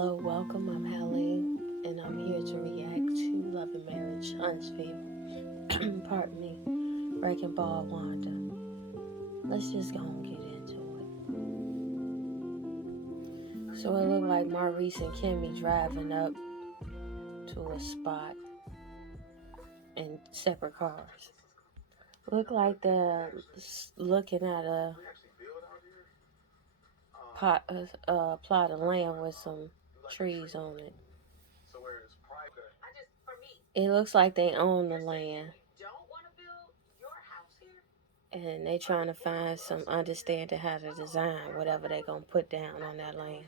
Hello, welcome. I'm Helene, and I'm here to react to Love and Marriage Huntsville. Pardon me, Breaking Ball Wanda. Let's just go and get into it. So it looked like Maurice and Kimmy driving up to a spot in separate cars. Look like they're looking at a plot of land with some trees on it. It looks like they own the land, and they trying to find some understanding how to design whatever they gonna put down on that land.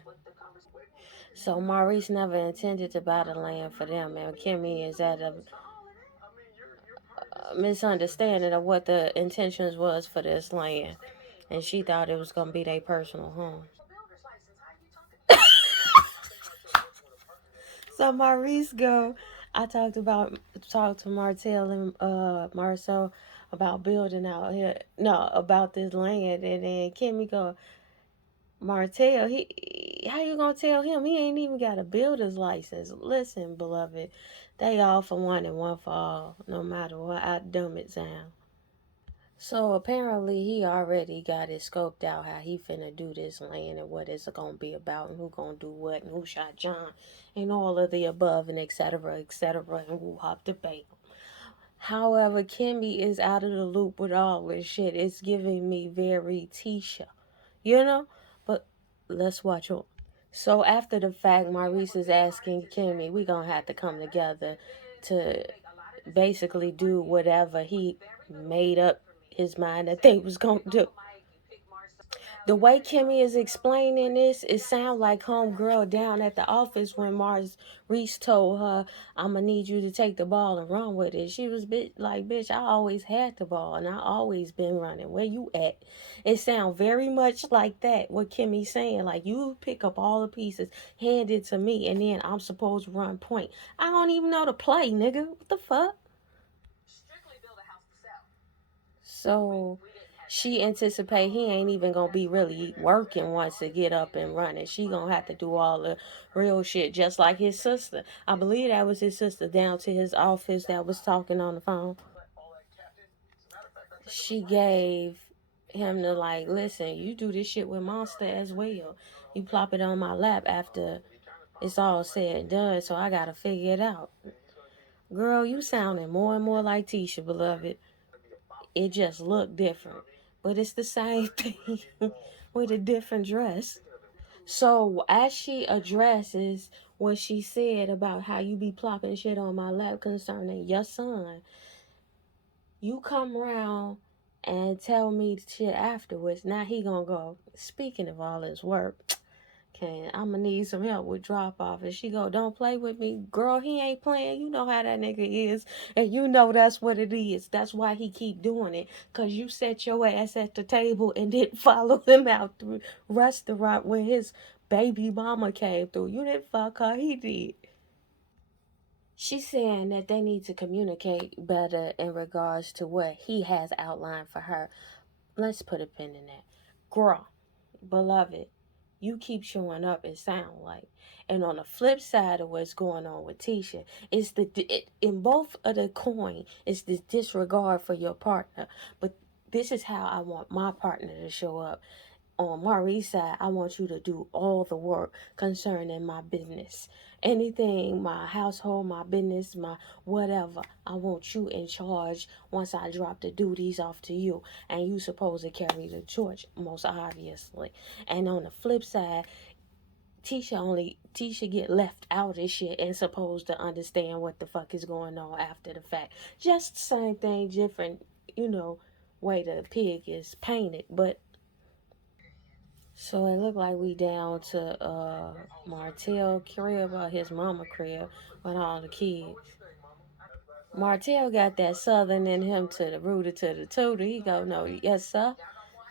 So Maurice never intended to buy the land for them, and Kimmy is at a misunderstanding of what the intentions was for this land, and she thought it was gonna be their personal home. So Maurice go. I talked to Martell and Marcel about building out here. No, about this land, and then Kimmy go. Martell, how you gonna tell him he ain't even got a builder's license? Listen, beloved, they all for one and one for all, no matter what how dumb it sound. So apparently he already got it scoped out how he finna do this land and what it's gonna be about and who gonna do what and who shot John and all of the above and etc. and who hopped the bait. However, Kimmy is out of the loop with all this shit. It's giving me very Tisha, you know? But let's watch on. So after the fact, Maurice is asking Kimmy, we gonna have to come together to basically do whatever he made up his mind that they was gonna do. The way Kimmy is explaining this, it sounds like homegirl down at the office when Mars Reese told her, "I'm gonna need you to take the ball and run with it." She was like, "Bitch, I always had the ball and I always been running. Where you at?" It sounds very much like that. What Kimmy's saying, like you pick up all the pieces, hand it to me, and then I'm supposed to run point. I don't even know to play, nigga. What the fuck? So she anticipate he ain't even gonna be really working once to get up and running. She gonna have to do all the real shit, just like his sister. I believe that was his sister down to his office that was talking on the phone. She gave him the like, listen, you do this shit with Monster as well. You plop it on my lap after it's all said and done, so I gotta figure it out. Girl, you sounding more and more like Tisha, beloved. It just looked different, but it's the same thing with a different dress. So as she addresses what she said about how you be plopping shit on my lap concerning your son, you come around and tell me shit afterwards. Now he gonna go, speaking of all his work, can I'm gonna need some help with drop off. And she go, don't play with me. Girl, he ain't playing. You know how that nigga is. And you know that's what it is. That's why he keep doing it. Cause you set your ass at the table and didn't follow him out the restaurant when his baby mama came through. You didn't fuck her, he did. She's saying that they need to communicate better in regards to what he has outlined for her. Let's put a pin in that. Girl, beloved, you keep showing up, it sound like. And on the flip side of what's going on with Tisha, it's in both of the coin, it's this disregard for your partner. But this is how I want my partner to show up. On Marie's side, I want you to do all the work concerning my business. Anything, my household, my business, my whatever. I want you in charge once I drop the duties off to you. And you supposed to carry the torch, most obviously. And on the flip side, Tisha get left out of shit and supposed to understand what the fuck is going on after the fact. Just the same thing, different, way the pig is painted. But so it looked like we down to Martell crib or his mama crib with all the kids. Martell got that southern in him to the rooter to the tutor. He go, no, yes sir.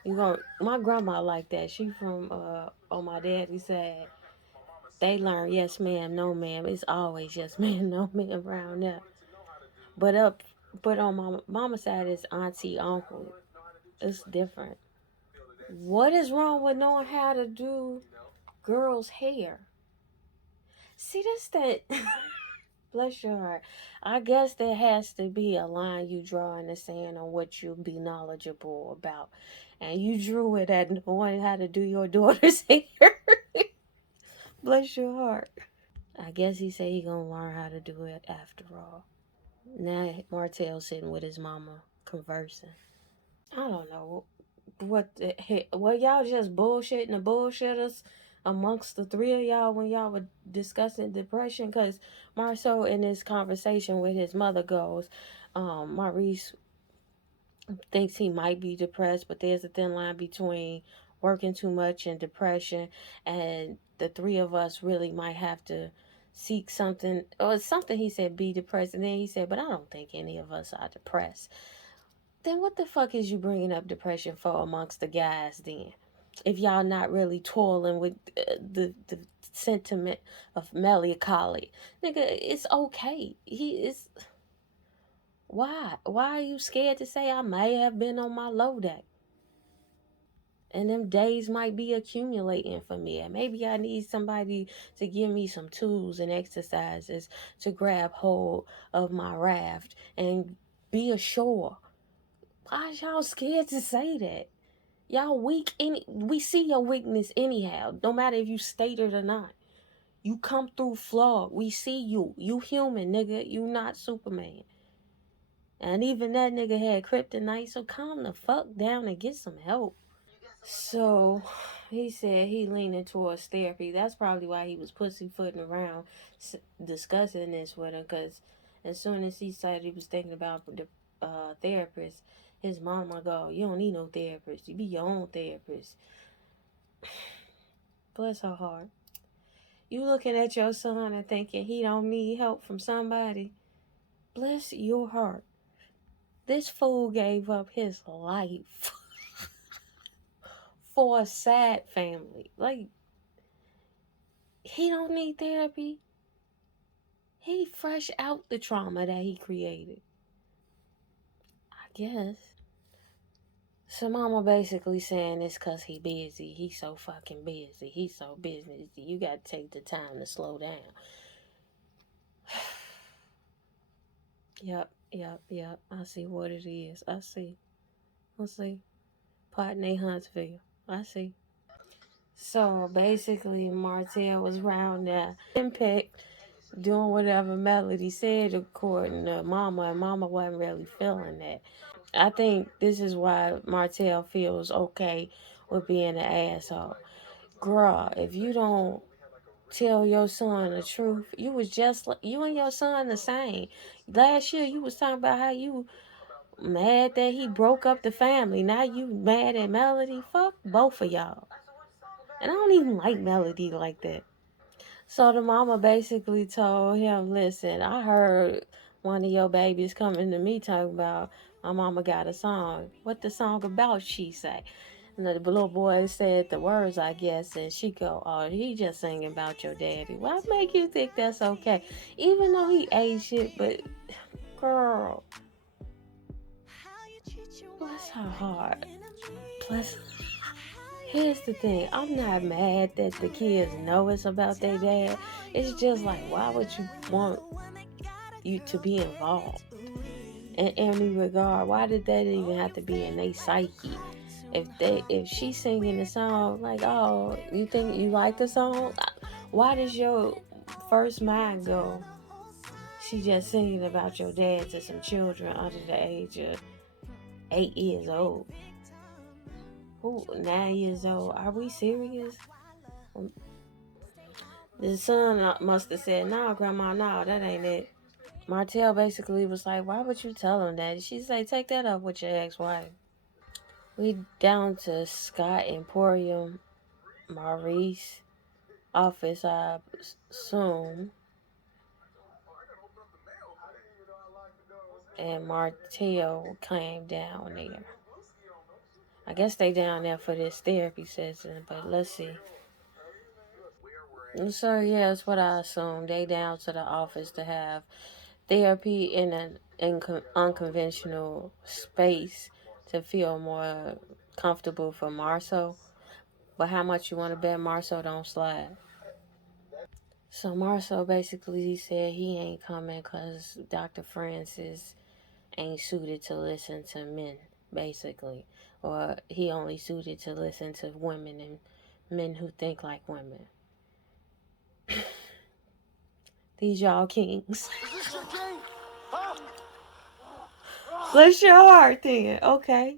You go, my grandma like that. She from on my daddy's side. They learn yes ma'am, no ma'am. It's always yes ma'am, no ma'am around there. But up, but on my mama's side is auntie, uncle. It's different. What is wrong with knowing how to do girls' hair? See, that's that. Bless your heart. I guess there has to be a line you draw in the sand on what you'll be knowledgeable about. And you drew it at knowing how to do your daughter's hair. Bless your heart. I guess he said he gonna learn how to do it after all. Now Martell sitting with his mama conversing. I don't know what the heck. Well, y'all just bullshitting the bullshitters amongst the three of y'all when y'all were discussing depression. Because Marceau in this conversation with his mother goes, Maurice thinks he might be depressed, but there's a thin line between working too much and depression, and the three of us really might have to seek something, or something he said be depressed, and then he said, but I don't think any of us are depressed. Then what the fuck is you bringing up depression for amongst the guys then? If y'all not really toiling with the sentiment of melancholy, nigga, it's okay. He is. Why are you scared to say I may have been on my low day? And them days might be accumulating for me. And maybe I need somebody to give me some tools and exercises to grab hold of my raft and be ashore. Why y'all scared to say that? Y'all weak. We see your weakness anyhow, no matter if you state it or not. You come through flawed. We see you. You human, nigga. You not Superman. And even that nigga had kryptonite, so calm the fuck down and get some help. So he said he leaning towards therapy. That's probably why he was pussyfooting around discussing this with him. Because as soon as he said he was thinking about the therapist, his mama go, "You don't need no therapist. You be your own therapist." Bless her heart. You looking at your son and thinking he don't need help from somebody. Bless your heart. This fool gave up his life for a sad family. Like, he don't need therapy. He fresh out the trauma that he created. I guess. So mama basically saying it's cause he busy. He so fucking busy. He so busy. You gotta take the time to slow down. Yep. I see what it is. I see. Partner Huntsville. I see. So basically Martell was round there picked doing whatever Melody said according to Mama, and Mama wasn't really feeling that. I think this is why Martell feels okay with being an asshole. Girl, if you don't tell your son the truth, you was just like you and your son the same. Last year you was talking about how you mad that he broke up the family. Now you mad at Melody. Fuck both of y'all. And I don't even like Melody like that. So the mama basically told him, listen, I heard one of your babies coming to me talking about my mama got a song. What the song about, she say? And the little boy said the words, I guess, and she go, oh, he just singing about your daddy. What make you think that's okay? Even though he ate shit, but girl, bless her heart. Bless. Here's the thing, I'm not mad that the kids know it's about their dad. It's just like, why would you want you to be involved in any regard? Why did that even have to be in their psyche? If she's singing the song, like, oh, you think you like the song? Why does your first mind go, she just singing about your dad to some children under the age of 8 years old? Who, 9 years old? Are we serious? The son must have said, no, Grandma, no, that ain't it. Martell basically was like, why would you tell him that? She said, take that up with your ex-wife. We down to Scott Emporium, Maurice office, I assume. And Martell came down there. I guess they down there for this therapy session, but let's see. So yeah, that's what I assume. They down to the office to have therapy in an unconventional space to feel more comfortable for Marceau. But how much you want to bet Marceau don't slide? So Marcel basically said he ain't coming because Dr. Francis ain't suited to listen to men, basically. Or he only suited to listen to women and men who think like women. These y'all kings. Is this your king? Huh? Bless your heart then, okay?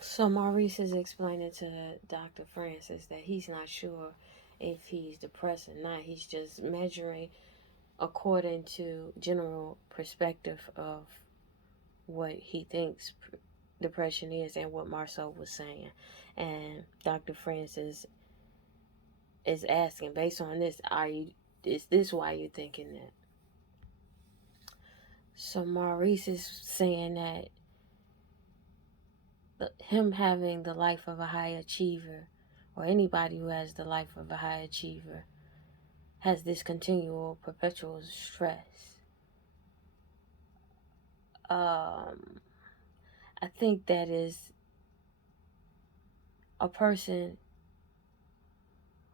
So Maurice is explaining to Dr. Francis that he's not sure if he's depressed or not. He's just measuring according to general perspective of what he thinks depression is and what Marceau was saying. And Dr. Francis is asking, based on this, is this why you're thinking that? So Maurice is saying that him having the life of a high achiever, or anybody who has the life of a high achiever, has this continual perpetual stress. I think that is a person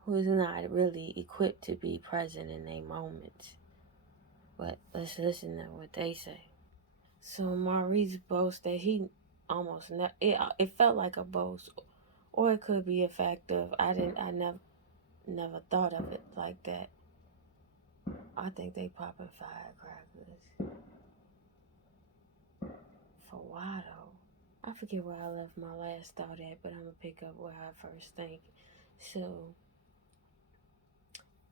who's not really equipped to be present in a moment. But let's listen to what they say. So Maurice boasts that he almost it felt like a boast, or it could be a fact of I never thought of it like that. I think they popping firecrackers for Wanda. I forget where I left my last thought at, but I'm gonna pick up where I first think. So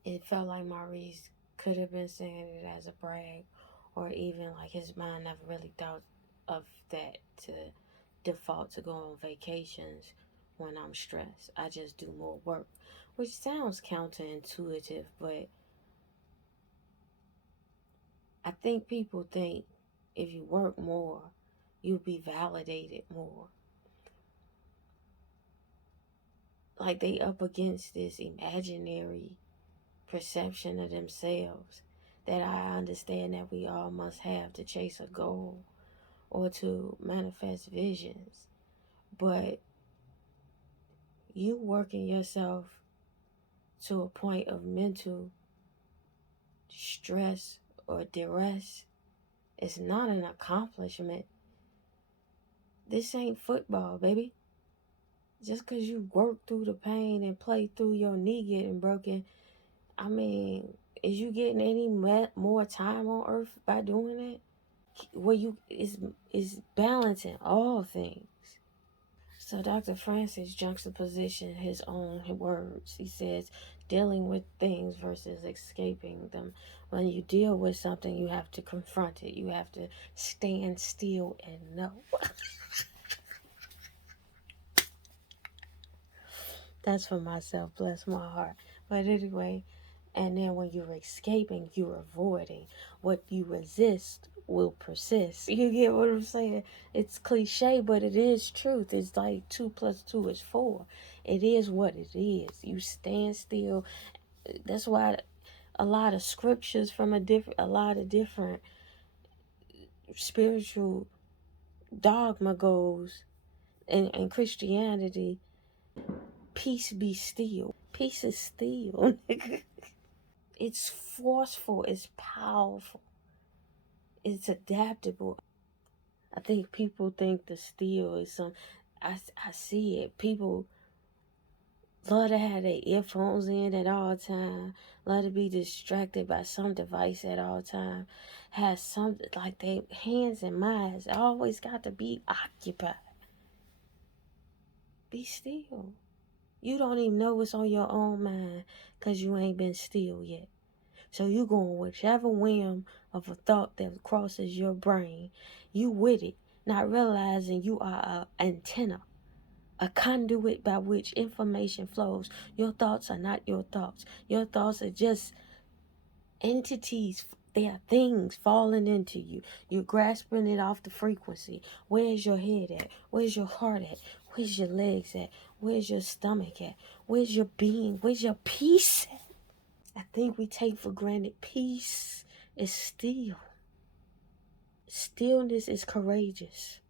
it felt like Maurice could have been saying it as a brag, or even like his mind never really thought of that to default to go on vacations when I'm stressed. I just do more work, which sounds counterintuitive, but I think people think if you work more, you'll be validated more. Like they up against this imaginary perception of themselves that I understand that we all must have to chase a goal or to manifest visions. But you working yourself to a point of mental stress or duress is not an accomplishment. This ain't football, baby. Just because you work through the pain and play through your knee getting broken, I mean, is you getting any more time on earth by doing that? Where you is balancing all things. So Dr. Francis juxtaposition his own words. He says dealing with things versus escaping them. When you deal with something, you have to confront it. You have to stand still and know. That's for myself, bless my heart. But anyway, and then when you're escaping, you're avoiding. What you resist will persist. You get what I'm saying? It's cliche, but it is truth. It's like 2 plus 2 is 4. It is what it is. You stand still. That's why a lot of scriptures from a lot of different spiritual dogma goes in Christianity. Peace be still. Peace is still. It's forceful. It's powerful. It's adaptable. I think people think the still is some. I see it. People love to have their earphones in at all time. Love to be distracted by some device at all time. Has some like their hands and minds always got to be occupied. Be still. You don't even know what's on your own mind because you ain't been still yet. So you going whichever whim of a thought that crosses your brain, you with it, not realizing you are an antenna, a conduit by which information flows. Your thoughts are not your thoughts. Your thoughts are just entities. They are things falling into you. You're grasping it off the frequency. Where's your head at? Where's your heart at? Where's your legs at? Where's your stomach at? Where's your being? Where's your peace at? I think we take for granted peace is still. Stillness is courageous.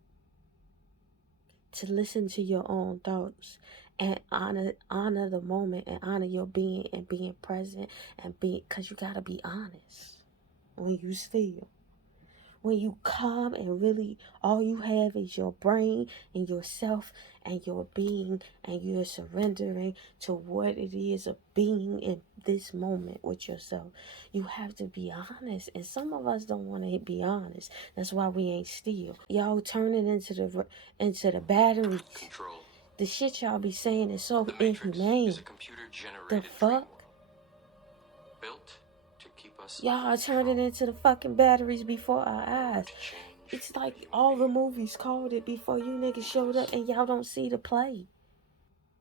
To listen to your own thoughts and honor the moment and honor your being and being present and be, because you got to be honest when you steal. When you calm and really all you have is your brain and yourself and your being, and you're surrendering to what it is of being in this moment with yourself. You have to be honest, and some of us don't want to be honest. That's why we ain't still. Y'all turning into the batteries. Control. The shit y'all be saying is so inhumane. Is a the fuck? Built to keep us. Y'all are turning into the fucking batteries before our eyes. It's like all the movies called it before you niggas showed up, and y'all don't see the play.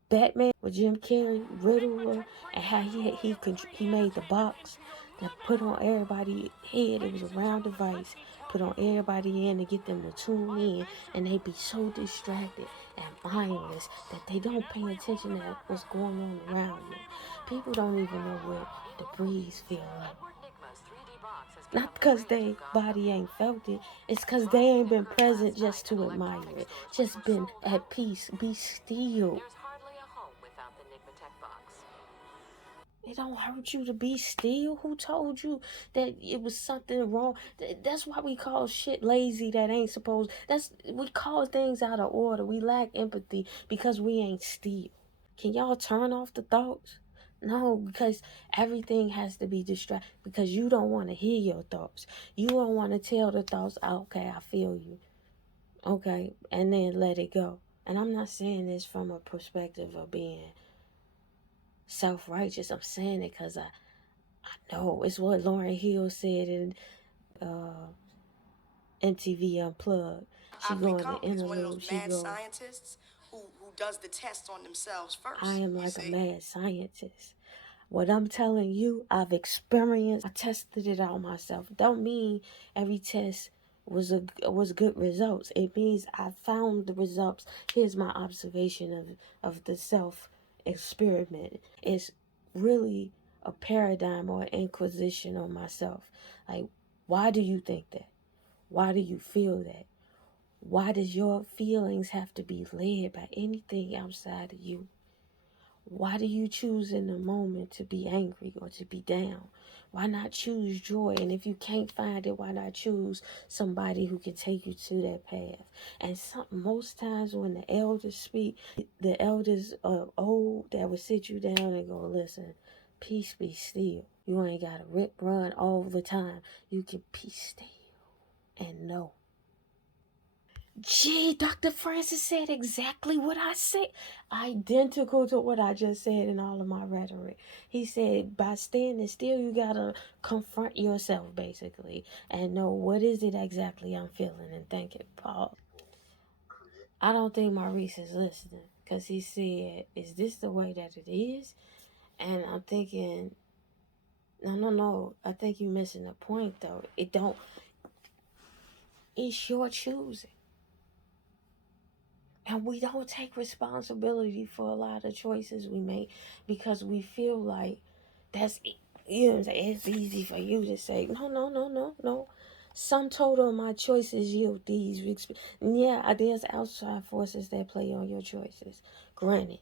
Batman with Jim Carrey, Riddler, and how he made the box that put on everybody's head. It was a round device put on everybody in to get them to tune in, and they be so distracted and mindless that they don't pay attention to what's going on around them. People don't even know what the breeze feel like. Not because they body ain't felt it, it's because they ain't been present just to admire it. Just been at peace. Be still. It don't hurt you to be still. Who told you that it was something wrong? That's why we call shit lazy that ain't supposed. We call things out of order. We lack empathy because we ain't still. Can y'all turn off the thoughts? No, because everything has to be distracted. Because you don't want to hear your thoughts. You don't want to tell the thoughts, okay, I feel you. Okay, and then let it go. And I'm not saying this from a perspective of being self-righteous. I'm saying it because I know it's what Lauryn Hill said in MTV Unplugged. She go in the interlude. She go, scientists who does the test on themselves first. I am like a mad scientist. What I'm telling you, I've experienced. I tested it out myself. Don't mean every test was good results. It means I found the results. Here's my observation of the self experiment. It's really a paradigm or an inquisition on myself. Like, why do you think that? Why do you feel that? Why does your feelings have to be led by anything outside of you? Why do you choose in the moment to be angry or to be down? Why not choose joy? And if you can't find it, why not choose somebody who can take you to that path? And most times when the elders speak, the elders are old that will sit you down and go, listen, peace be still. You ain't got to rip run all the time. You can be still and know. Gee, Dr. Francis said exactly what I said. Identical to what I just said in all of my rhetoric. He said, by standing still, you gotta confront yourself, basically, and know what is it exactly I'm feeling and thinking. Paul, I don't think Maurice is listening, because he said, is this the way that it is? And I'm thinking, no. I think you're missing the point, though. It's your choosing. And we don't take responsibility for a lot of choices we make because we feel like that's, you know what I'm saying, it's easy for you to say, no. Sum total of my choices yield these. Yeah, there's outside forces that play on your choices, granted.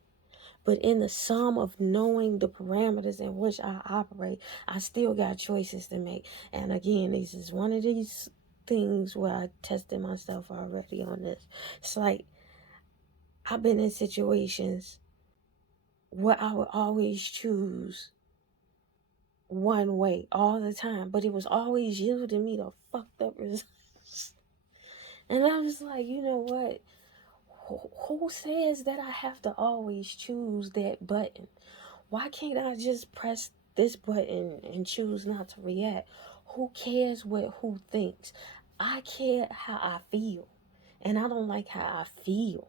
But in the sum of knowing the parameters in which I operate, I still got choices to make. And again, this is one of these things where I tested myself already on this. It's like, I've been in situations where I would always choose one way all the time, but it was always yielding me the fucked up results. And I was like, you know what? Who says that I have to always choose that button? Why can't I just press this button and choose not to react? Who cares what who thinks? I care how I feel. And I don't like how I feel.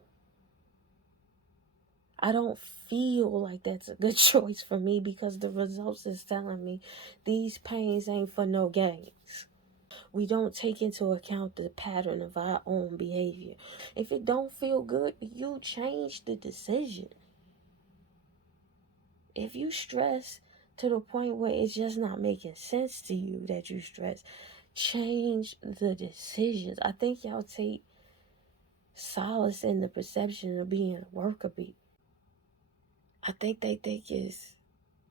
I don't feel like that's a good choice for me because the results is telling me these pains ain't for no gains. We don't take into account the pattern of our own behavior. If it don't feel good, you change the decision. If you stress to the point where it's just not making sense to you that you stress, change the decisions. I think y'all take solace in the perception of being a worker bee. I think they think it's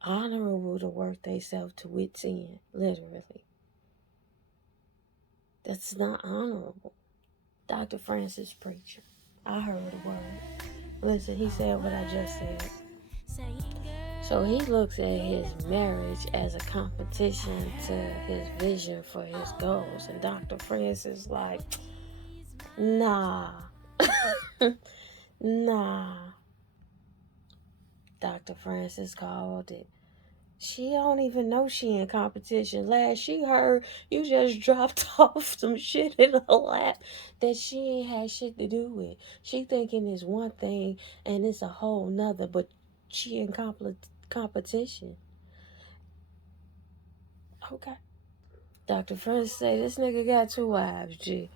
honorable to work themselves to wits end, literally. That's not honorable. Dr. Francis preacher. I heard a word. Listen, he said what I just said. So he looks at his marriage as a competition to his vision for his goals. And Dr. Francis like, nah. Nah. Dr. Francis called it. She don't even know she in competition. Last she heard, you just dropped off some shit in her lap that she ain't had shit to do with. She thinking it's one thing and it's a whole nother, but she in competition. Okay. Dr. Francis say this nigga got two wives, G.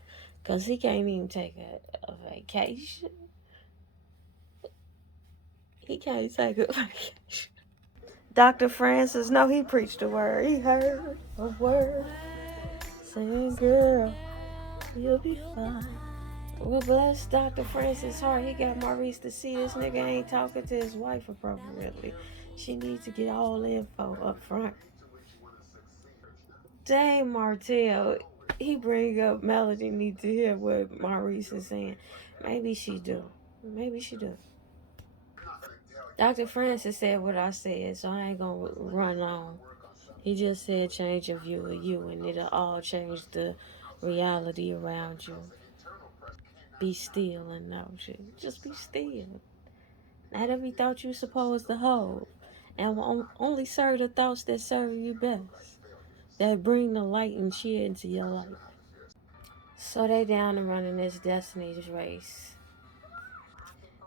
Cause he can't even take a vacation. He can't take a vacation. Dr. Francis, no, he preached a word. He heard a word saying, girl, you'll be fine. Well, bless Dr. Francis' heart. He got Maurice to see this nigga ain't talking to his wife appropriately. She needs to get all the info up front. Dang, Martell. He bring up Melody need to hear what Maurice is saying. Maybe she do. Maybe she do. Dr. Francis said what I said, so I ain't gonna run on. He just said change your view of you and it'll all change the reality around you. Be still and know shit. Just be still. Not every thought you supposed to hold. And only serve the thoughts that serve you best. That bring the light and shit into your life. So they down and running this Destiny's race.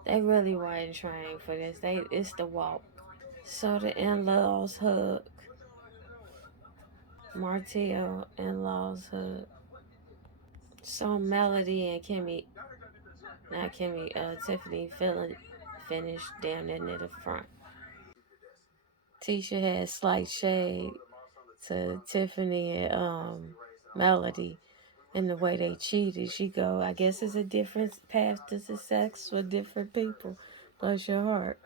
They really wasn't trained for this. It's the walk. So the in-laws hug. Martell in-laws hug. So Melody and Tiffany finished down there near the front. Tisha had slight shade to Tiffany and Melody and the way they cheated. She go, I guess it's a different path to success for different people. Bless your heart.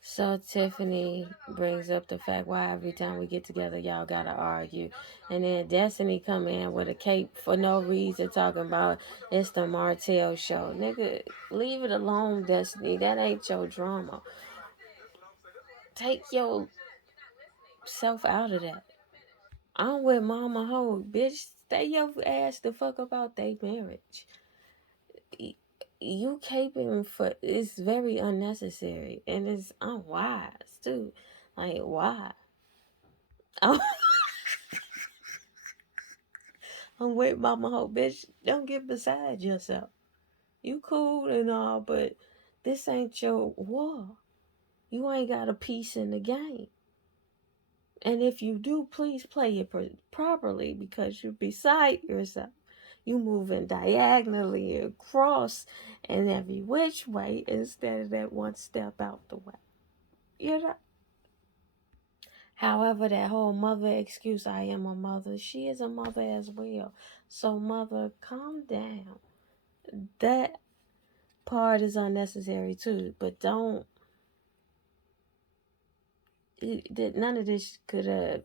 So Tiffany brings up the fact why every time we get together y'all gotta argue. And then Destiny come in with a cape for no reason talking about it's the Martell show. Nigga, leave it alone, Destiny. That ain't your drama. Take yourself out of that. I'm with Mama Ho, bitch. Stay your ass the fuck about their marriage. You caping for it's very unnecessary and it's unwise too. Like why? I'm with Mama Ho, bitch. Don't get beside yourself. You cool and all, but this ain't your war. You ain't got a piece in the game. And if you do, please play it properly because you're beside yourself. You moving diagonally across and every which way instead of that one step out the way. You know? However, that whole mother excuse, I am a mother, she is a mother as well. So, mother, calm down. That part is unnecessary too, but don't. None of this could have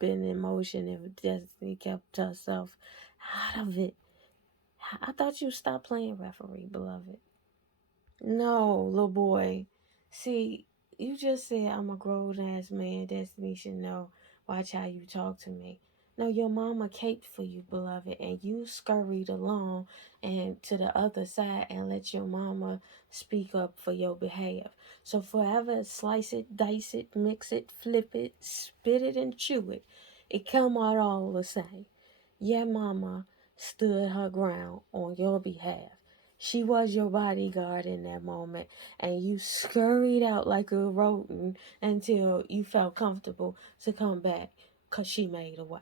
been in motion if Destiny kept herself out of it. I thought you stopped playing referee, beloved. No, little boy. See, you just said I'm a grown ass man. Destiny should know. Watch how you talk to me. No, your mama caped for you, beloved, and you scurried along and to the other side and let your mama speak up for your behalf. So forever slice it, dice it, mix it, flip it, spit it, and chew it. It come out all the same. Your mama stood her ground on your behalf. She was your bodyguard in that moment, and you scurried out like a rodent until you felt comfortable to come back because she made a way.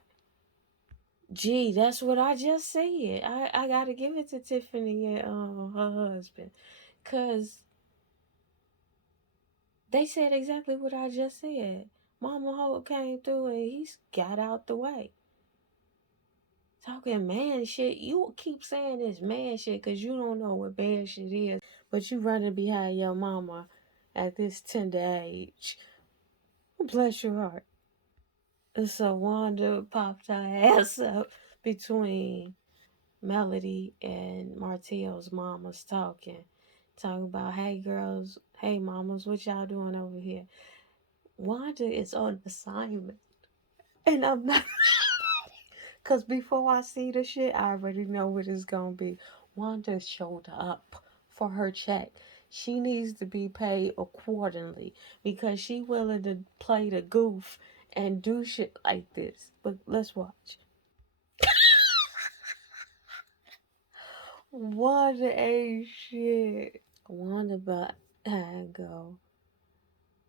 Gee, that's what I just said. I got to give it to Tiffany and her husband because they said exactly what I just said. Mama Hope came through and he got out the way. Talking man shit. You keep saying this man shit because you don't know what man shit is, but you running behind your mama at this tender age. Bless your heart. And so Wanda popped her ass up between Melody and Martell's mamas talking about, hey girls, hey mamas, what y'all doing over here? Wanda is on assignment, and I'm not, cause before I see the shit, I already know what it's gonna be. Wanda showed up for her check. She needs to be paid accordingly because she willing to play the goof and do shit like this. But let's watch. Wanda ain't shit. Wanda but I go,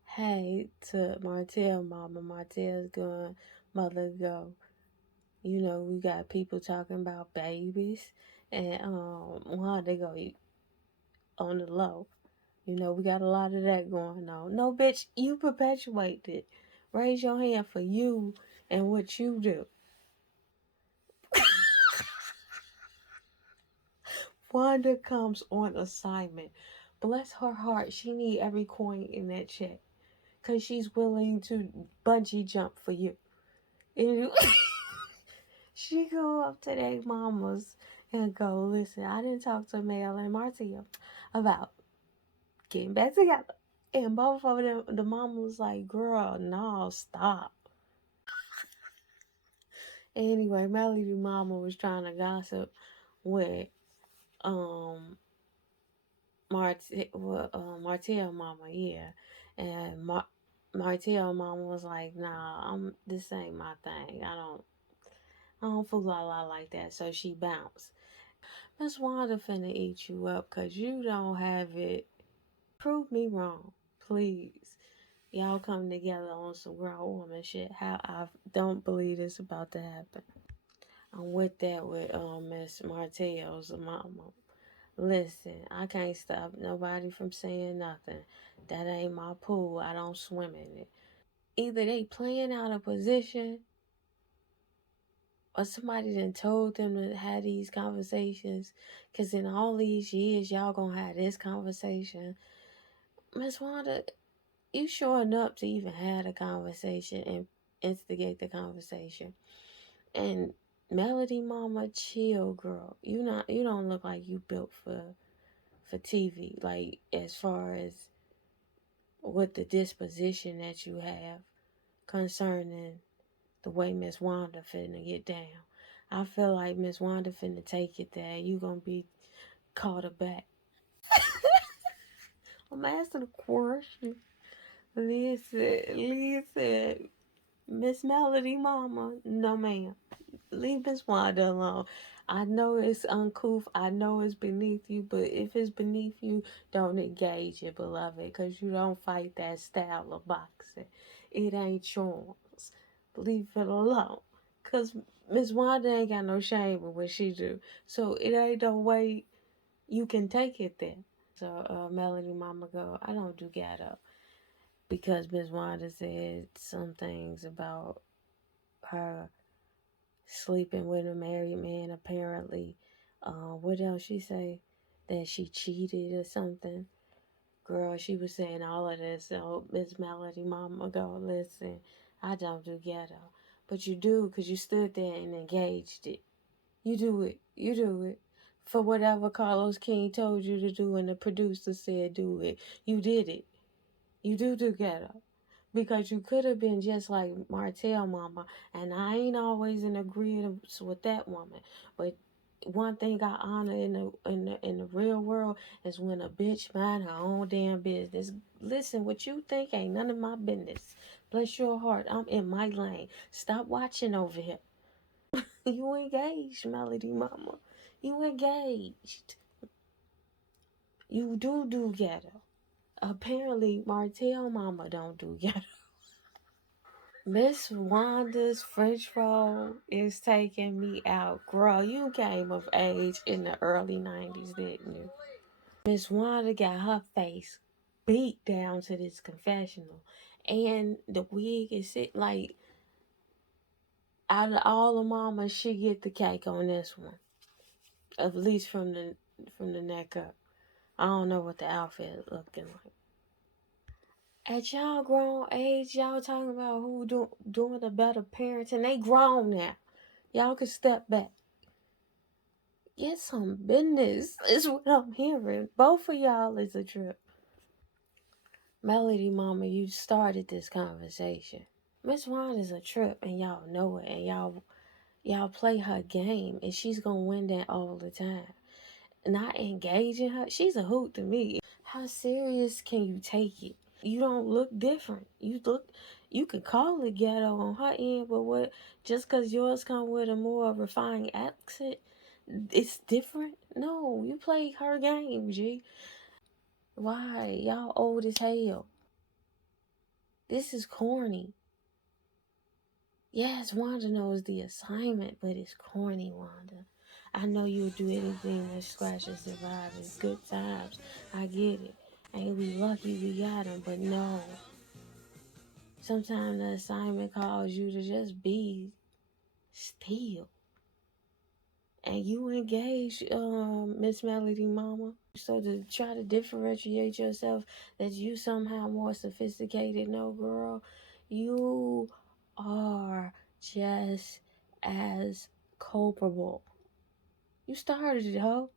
hey to Martell mama. Martell's going, mother go. You know, we got people talking about babies and Wanda go on the low. You know, we got a lot of that going on. No bitch, you perpetuate it. Raise your hand for you and what you do. Wanda comes on assignment. Bless her heart, she need every coin in that check. Cause she's willing to bungee jump for you. And she go up to their mamas and go, listen, I didn't talk to Mel and Marcia about getting back together. And both of them, the mama was like, girl, no, stop. Anyway, Melody mama was trying to gossip with um Martell mama, yeah. And Martell mama was like, nah, this ain't my thing. I don't fool la la like that. So she bounced. Miss Wanda finna eat you up cause you don't have it. Prove me wrong, please. Y'all come together on some grown woman shit. How I don't believe this about to happen. I'm with that with Miss Martell's mama. Listen, I can't stop nobody from saying nothing. That ain't my pool. I don't swim in it. Either they playing out a position or somebody done told them to have these conversations. Cause in all these years, y'all gonna have this conversation. Miss Wanda, you showing up to even have a conversation and instigate the conversation. And Melody Mama, chill, girl. You don't look like you built for TV. Like as far as with the disposition that you have concerning the way Miss Wanda finna get down. I feel like Miss Wanda finna take it there. You gonna be caught aback. I'm asking a question. Listen, Miss Melody Mama, no ma'am. Leave Miss Wanda alone. I know it's uncouth. I know it's beneath you, but if it's beneath you, don't engage it, beloved, because you don't fight that style of boxing. It ain't yours. Leave it alone. Because Miss Wanda ain't got no shame in what she do. So it ain't no way you can take it there. So Melody Mama go, I don't do ghetto. Because Miss Wanda said some things about her sleeping with a married man apparently. What else she say? That she cheated or something. Girl, she was saying all of this. So Miss Melody Mama go, listen, I don't do ghetto. But you do because you stood there and engaged it. You do it. You do it. For whatever Carlos King told you to do and the producer said do it. You did it. You do ghetto. Because you could have been just like Martell Mama, and I ain't always in agreement with that woman. But one thing I honor in the real world is when a bitch mind her own damn business. Listen, what you think ain't none of my business. Bless your heart, I'm in my lane. Stop watching over here. You engaged, Melody Mama. You engaged. You do ghetto. Apparently, Martell Mama don't do ghetto. Miss Wanda's French roll is taking me out. Girl, you came of age in the early 90s, didn't you? Miss Wanda got her face beat down to this confessional. And the wig is sit like out of all the mamas, she get the cake on this one. At least from the neck up. I don't know what the outfit looking like. At y'all grown age, y'all talking about who doing a better parenting. They grown now. Y'all can step back. Get some business is what I'm hearing. Both of y'all is a trip. Melody Mama, you started this conversation. Miss Wanda's a trip and y'all know it, and y'all play her game and she's gonna win that all the time. Not engaging her, she's a hoot to me. How serious can you take it? You don't look different. You could call it ghetto on her end, but what? Just cause yours come with a more refined accent, it's different. No, you play her game, G. Why? Y'all old as hell. This is corny. Yes, Wanda knows the assignment, but it's corny, Wanda. I know you'll do anything to scratch and survive. It's good times. I get it. Ain't we lucky we got him, but no. Sometimes the assignment calls you to just be still. And you engage, Miss Melody Mama. So to try to differentiate yourself that you somehow more sophisticated, no girl, you are just as culpable. You started it, ho.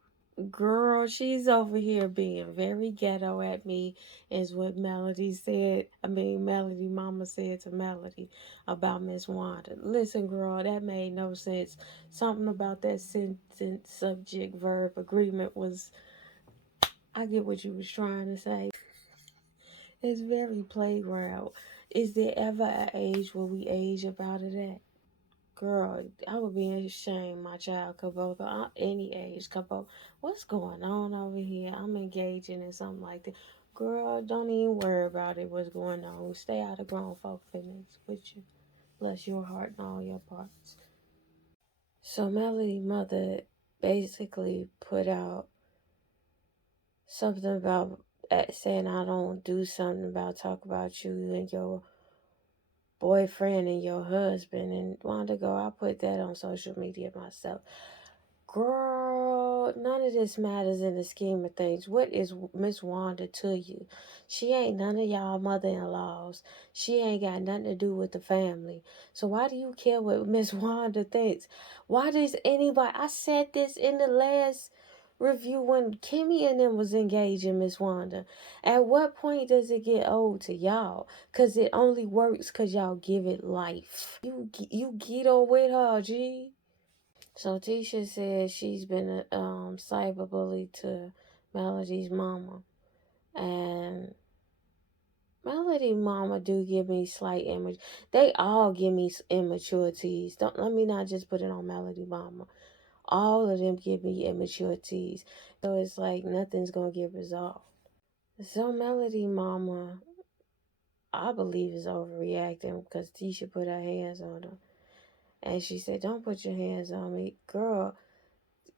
Girl, she's over here being very ghetto at me, is what Melody said. Melody Mama said to Melody about Miss Wanda. Listen, girl, that made no sense. Something about that sentence, subject, verb agreement was. I get what you was trying to say. It's very playground. Is there ever an age where we age about it at? Girl, I would be ashamed my child could vote any age could vote. What's going on over here? I'm engaging in something like that. Girl, don't even worry about it. What's going on? Stay out of grown folk feelings with you. Bless your heart and all your parts. So Melody mother basically put out something about saying I don't do something about talk about you and your boyfriend and your husband. And Wanda go, I put that on social media myself. Girl, none of this matters in the scheme of things. What is Miss Wanda to you? She ain't none of y'all mother-in-laws. She ain't got nothing to do with the family. So why do you care what Miss Wanda thinks? Why does anybody? I said this in the last review when Kimmy and them was engaging Miss Wanda. At what point does it get old to y'all? Cause it only works cause y'all give it life. You get on with her, G. So Tisha said she's been a cyberbully to Melody's mama, and Melody mama do give me slight image. They all give me immaturities. Don't let me not just put it on Melody mama. All of them give me immaturities. So it's like nothing's gonna get resolved. So Melody mama, I believe, is overreacting because Tisha put her hands on her, and she said, "Don't put your hands on me, girl."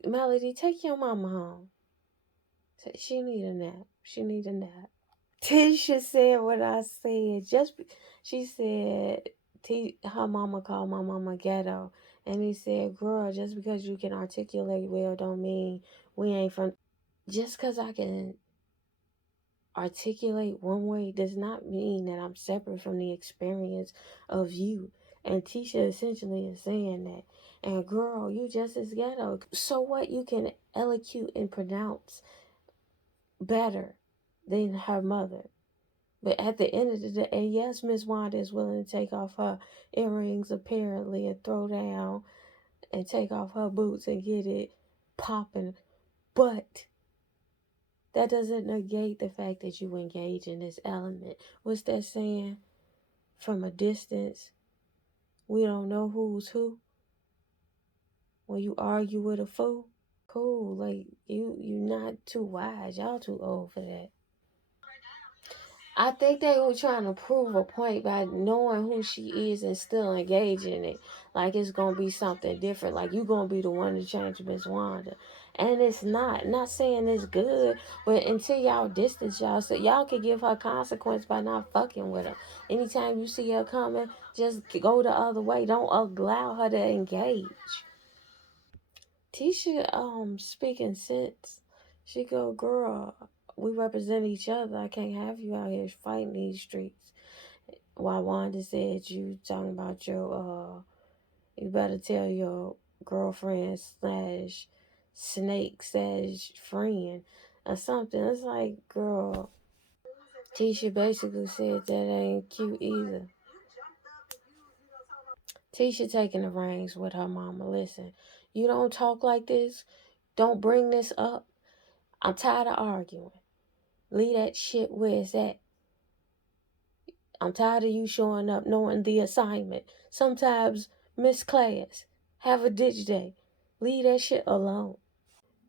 Melody, take your mama home. She need a nap. She need a nap. Tisha said what I said. She said her mama called my mama ghetto, and he said, "Girl, just because you can articulate well, don't mean we ain't from. Just because I can articulate one way does not mean that I'm separate from the experience of you." And Tisha essentially is saying that. And girl, you just as ghetto. So what? You can elocute and pronounce better than her mother. But at the end of the day, and yes, Miss Wanda is willing to take off her earrings apparently and throw down and take off her boots and get it popping. But that doesn't negate the fact that you engage in this element. What's that saying? From a distance, we don't know who's who. When you argue with a fool, cool. Like you not too wise. Y'all too old for that. I think they were trying to prove a point by knowing who she is and still engaging in it. Like it's gonna be something different. Like you gonna be the one to change Miss Wanda. And it's not. Not saying it's good, but until y'all distance y'all, so y'all can give her consequence by not fucking with her. Anytime you see her coming, just go the other way. Don't allow her to engage. Tisha speaking sense. She go, girl. we represent each other. I can't have you out here fighting these streets. While Wanda said you talking about your you better tell your girlfriend slash snake slash friend or something. It's like, girl, Tisha basically said that ain't cute either. Tisha taking the reins with her mama. Listen, you don't talk like this. Don't bring this up. I'm tired of arguing. Leave that shit where it's at. I'm tired of you showing up knowing the assignment. Sometimes miss class. Have a ditch day. Leave that shit alone.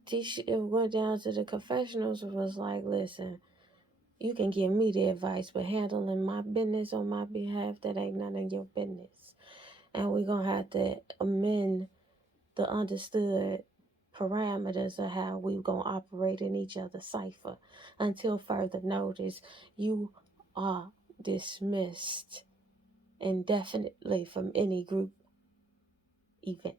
Tisha went down to the confessionals and was like, listen, you can give me the advice, but handling my business on my behalf, that ain't none of your business. And we're going to have to amend the understood parameters of how we're going to operate in each other's cipher. Until further notice, you are dismissed indefinitely from any group events.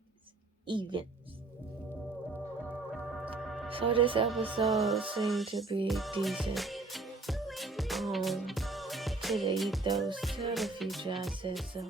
So this episode seemed to be decent. To the ethos, tell the future I said so.